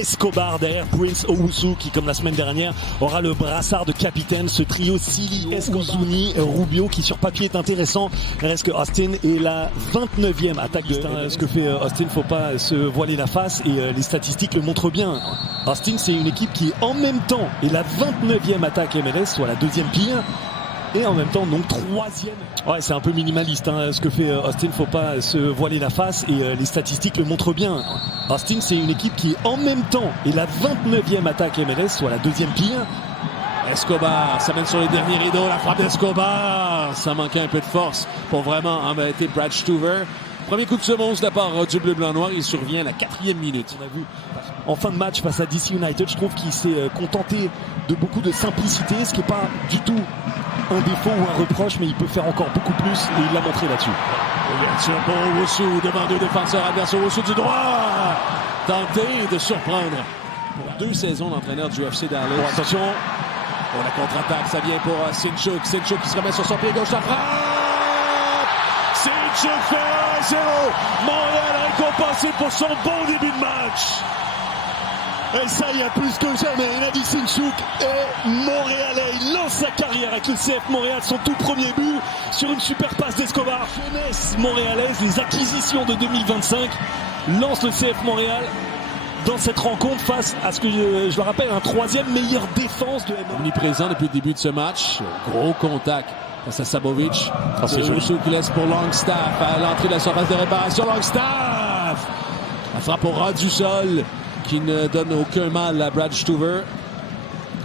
Escobar derrière Prince Owusu qui, comme la semaine dernière, aura le brassard de capitaine. Ce trio Sili, Escozuni, Rubio qui sur papier est intéressant. Il reste que Austin est la 29e attaque de ce que fait Austin. Faut pas se voiler la face et les statistiques le montrent bien. Austin, c'est une équipe qui en même temps est la 29e attaque MLS, soit la deuxième pire. Et en même temps, donc troisième. Ouais, c'est un peu minimaliste ce que fait Austin. Faut pas se voiler la face et les statistiques le montrent bien. Austin, c'est une équipe qui en même temps est la 29e attaque MLS, soit la deuxième pire. Escobar, ça mène sur les derniers rideaux, la frappe d'Escobar. Ça manquait un peu de force pour vraiment embêter Brad Stuver. Premier coup de semonce de la part du bleu-blanc-noir, il survient à la 4e minute. On a vu en fin de match face à DC United, je trouve qu'il s'est contenté de beaucoup de simplicité, ce qui n'est pas du tout un défaut ou un reproche, mais il peut faire encore beaucoup plus et il l'a montré là-dessus. Ouverture pour Owusu devant deux défenseurs adverses. Owusu du droit, tenté de surprendre. Pour 2 saisons d'entraîneur du FC Dallas. Bon, attention, pour la contre-attaque, ça vient pour Sinchuk. Sinchuk qui se remet sur son pied gauche, la frappe! Sinchuk fait 1-0. Montréal récompensé pour son bon début de match. Et ça, il y a plus que jamais. Il a dit Sinchuk est montréalais. Il lance sa carrière avec le CF Montréal, son tout premier but sur une super passe d'Escobar. Jeunesse montréalaise, les acquisitions de 2025 lancent le CF Montréal dans cette rencontre face à ce que je le rappelle, un 3e meilleure défense de MLS. Omniprésent depuis le début de ce match. Gros contact face à Sabovic. C'est Owusu qui laisse pour Longstaff à l'entrée de la surface de réparation. Longstaff! La frappe au ras du sol qui ne donne aucun mal à Brad Stuver.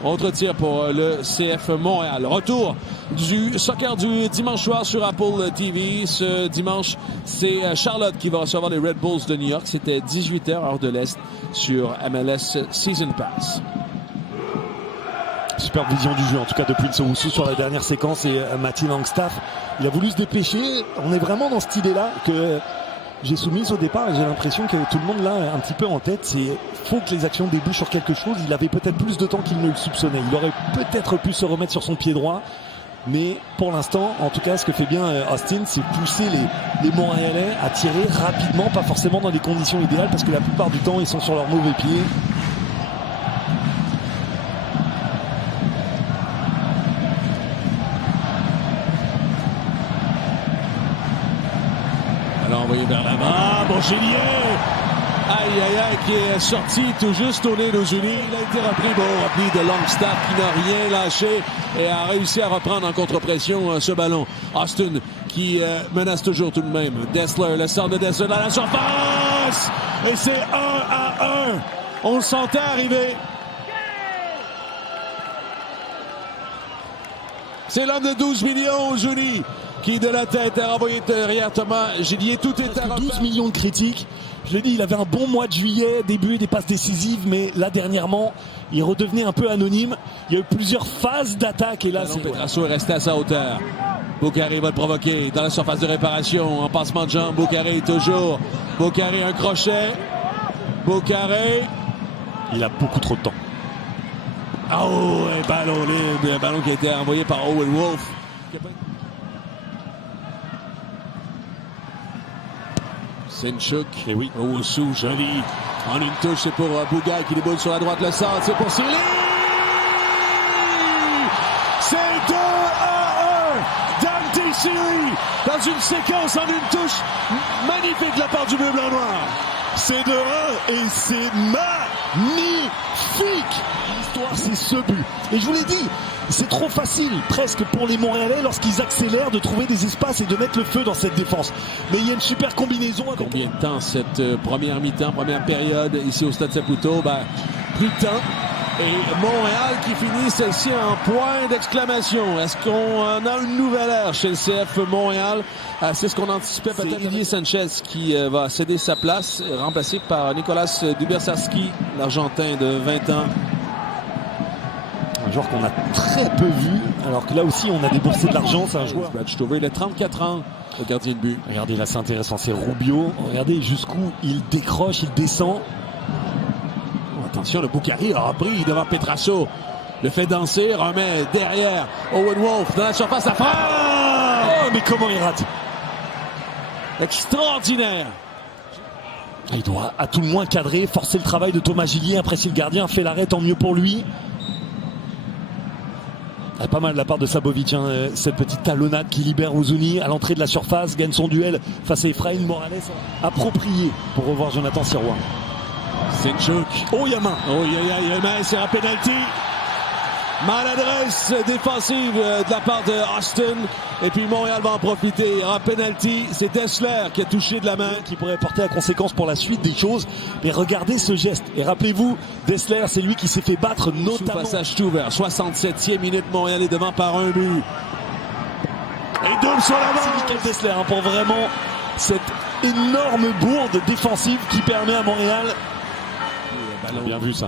Autre tir pour le CF Montréal. Retour du soccer du dimanche soir sur Apple TV. Ce dimanche, c'est Charlotte qui va recevoir les Red Bulls de New York. C'était 18h heure de l'Est sur MLS Season Pass. Super vision du jeu, en tout cas de Prince Owusu sur la dernière séquence et Matty Longstaff. Il a voulu se dépêcher. On est vraiment dans cette idée-là que j'ai soumise au départ et j'ai l'impression que tout le monde l'a un petit peu en tête. C'est faut que les actions débouchent sur quelque chose. Il avait peut-être plus de temps qu'il ne le soupçonnait. Il aurait peut-être pu se remettre sur son pied droit. Mais pour l'instant, en tout cas, ce que fait bien Austin, c'est pousser les Montréalais à tirer rapidement, pas forcément dans des conditions idéales, parce que la plupart du temps, ils sont sur leur mauvais pied. Alors envoyé vers l'avant, bon Julien! Aïe aïe aïe, qui est sorti tout juste au nez d'aux Unis. Il a été repris, bon repli de Longstaff qui n'a rien lâché et a réussi à reprendre en contre-pression ce ballon. Austin qui menace toujours tout de même. Dessler, le sort de Dessler dans la surface! Et c'est 1-1. On le sentait arriver. C'est l'homme de 12 millions aux Unis qui de la tête a renvoyé derrière Thomas Gillier. Tout est à 12 millions de critiques. Je l'ai dit, il avait un bon mois de juillet, début des passes décisives, mais là dernièrement, il redevenait un peu anonyme. Il y a eu plusieurs phases d'attaque et là, Petrasso est resté à sa hauteur. Bocaré va le provoquer dans la surface de réparation. En passement de jambes, Bocaré toujours. Bocaré un crochet. Bocaré. Il a beaucoup trop de temps. Oh, un ballon libre. Un ballon qui a été envoyé par Owen Wolf. Sinchuk, et oui. Owusu, joli. En une touche, c'est pour Bougaï qui déboule sur la droite. Le centre, c'est pour Sili. C'est 2-1. Dante Sili dans une séquence en une touche magnifique de la part du bleu-blanc-noir. C'est 2-1 et c'est magnifique. L'histoire, c'est ce but. Et je vous l'ai dit, c'est trop facile presque pour les Montréalais lorsqu'ils accélèrent de trouver des espaces et de mettre le feu dans cette défense. Mais il y a une super combinaison. Combien de temps cette première mi-temps, première période ici au Stade Saputo? Plus de temps. Et Montréal qui finit celle-ci en point d'exclamation. Est-ce qu'on a une nouvelle ère chez le CF Montréal? C'est ce qu'on anticipait peut-être. Olivier Sanchez qui va céder sa place, remplacé par Nicolas Dubersarski, l'Argentin de 20 ans. Un joueur qu'on a très peu vu, alors que là aussi on a déboursé de l'argent. C'est un joueur. Brad Stuver, il a 34 ans, le gardien de but. Regardez là, c'est intéressant, c'est Rubio. Regardez jusqu'où il décroche, il descend. Attention, le Boukari a repris devant Petrasso. Le fait danser, remet derrière Owen Wolf dans la surface, la frappe! Oh, mais comment il rate? Extraordinaire! Il doit à tout le moins cadrer, forcer le travail de Thomas Gillier. Après, si le gardien fait l'arrêt, tant mieux pour lui. Pas mal de la part de Sabovic, hein, cette petite talonnade qui libère Ouzouni à l'entrée de la surface, gagne son duel face à Efraïm Morales. Approprié pour revoir Jonathan Sirois. Singchuk. Oh, il y a main. Oh, il y a main, c'est un penalty. Maladresse défensive de la part de Austin. Et puis Montréal va en profiter. Il y aura penalty. C'est Dessler qui a touché de la main. Qui pourrait porter à conséquence pour la suite des choses. Mais regardez ce geste. Et rappelez-vous, Dessler, c'est lui qui s'est fait battre notamment. Face à Stuver. 67e minute, Montréal est devant par un but. Et double sur la main. C'est Michael Dessler hein, pour vraiment cette énorme bourde défensive qui permet à Montréal. Bien vu ça.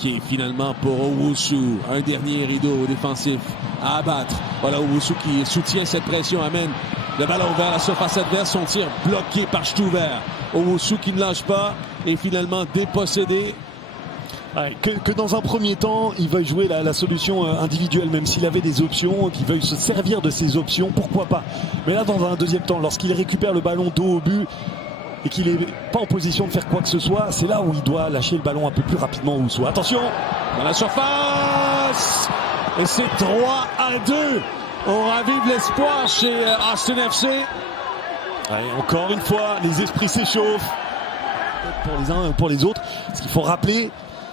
Qui est finalement pour Owusu. Un dernier rideau défensif à abattre. Voilà Owusu qui soutient cette pression, amène le ballon vers la surface adverse. Son tir bloqué par Stuver. Owusu qui ne lâche pas et finalement dépossédé. Ouais, que dans un premier temps, il veuille jouer la solution individuelle, même s'il avait des options, qu'il veuille se servir de ces options, pourquoi pas. Mais là, dans un deuxième temps, lorsqu'il récupère le ballon dos au but, et qu'il n'est pas en position de faire quoi que ce soit, c'est là où il doit lâcher le ballon un peu plus rapidement ou soit. Attention dans la surface. Et c'est 3-2. On ravive l'espoir chez Austin FC. Allez, encore une fois, les esprits s'échauffent pour les uns et pour les autres. Ce qu'il faut rappeler,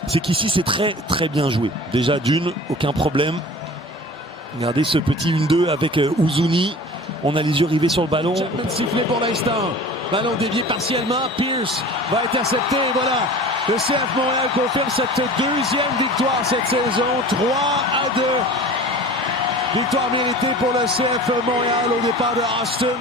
c'est qu'ici c'est très très bien joué. Déjà d'une, aucun problème. Regardez ce petit 1-2 avec Ouzouni. On a les yeux rivés sur le ballon. Chapman sifflé pour l'instant. Ballon dévié partiellement. Pierce va intercepter. Voilà. Le CF Montréal confirme cette deuxième victoire cette saison. 3-2. Victoire méritée pour le CF Montréal au départ de Austin.